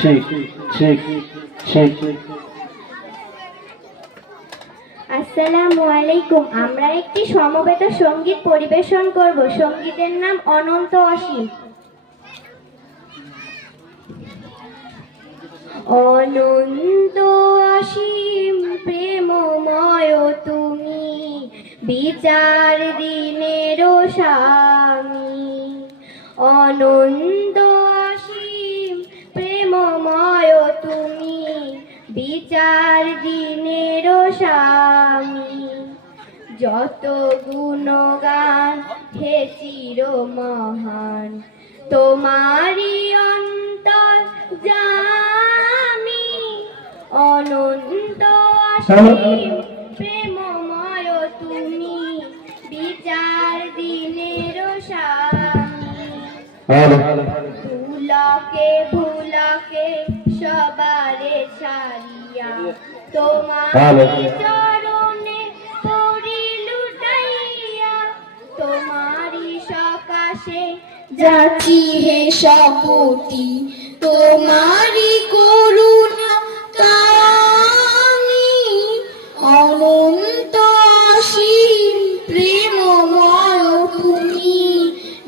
ঠিক ঠিক ঠিক। আসসালামু আলাইকুম। আমরা একটি সমবেত সঙ্গীত পরিবেশন করব। সঙ্গীতের নাম অনন্ত অসীম। অনন্ত অসীম প্রেমময় তুমি, বিচার দিনের স্বামী। অনন্ত অসীম প্রেমময় তুমি, বিচার দিনের স্বামী। যত গুণগান হে চির মহান, তোমারি অন্তর জামি। অনন্ত অসীম প্রেমময় তুমি, বিচার দিনের স্বামী। ভুলকে ভুলকে সবারে ছাড়িয়া, তোমার চরণে পড়ি লুটাইয়া। তোমারি সকাশে যাচ্ছি হে সকটি, তোমারি করুণা কামি। অনন্ত অসীম প্রেমময় তুমি,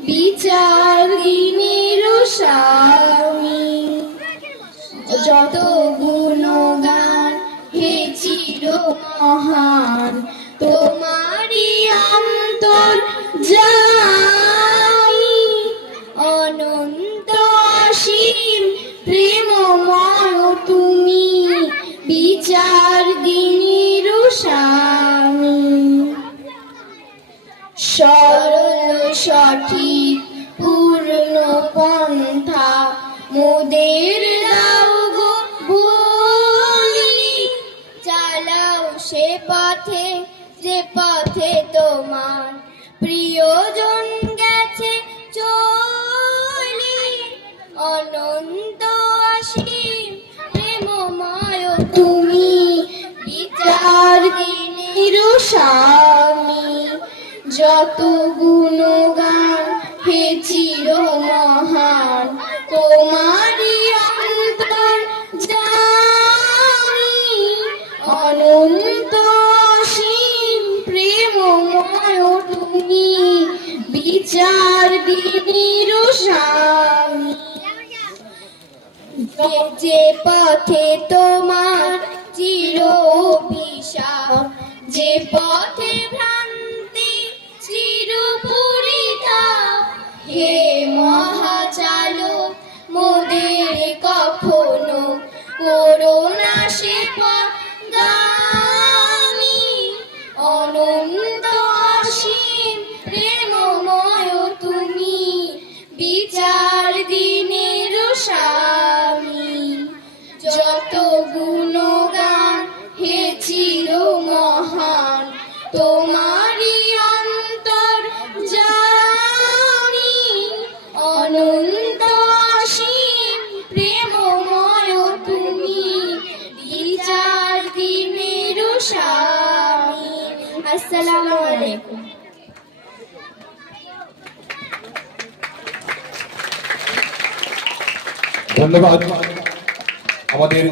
বিচার দিনের স্বামী। যত গুণগান হে চির মহান, তোমারি অন্তর জামি। অনন্ত অসীম প্রেমময় তুমি, বিচার দিনের স্বামী। সরল সঠিক পূর্ণ পন্থা মোদের দাও গো বলি। চালাও সে পথে যে পথে তোমার প্রিয়জন গেছে চলি। অনন্ত অসীম প্রেমময় তুমি, বিচার দিনের স্বামী। যত গুণগান হে চির মহান, তোমারি অন্তর জামি। অনন্ত অসীম প্রেমময় তুমি, বিচার দিনের স্বামী। যে পথে তোমার চির অভিশাপ, যে পথে ভ্রান্তি চির পরিতাপ। হে মহাচালক মোদের কখনো করোনা সে পথগামী। অনন্ত অসীম প্রেমময় তুমি, বিচার দিনের স্বামী। যত গুণগান হে চির মহান, তোমারি অন্তর জামি। অনন্ত অসীম প্রেমময় তুমি, বিচার দিনের স্বামী। আসসালামু আলাইকুম। ধন্যবাদ আমাদের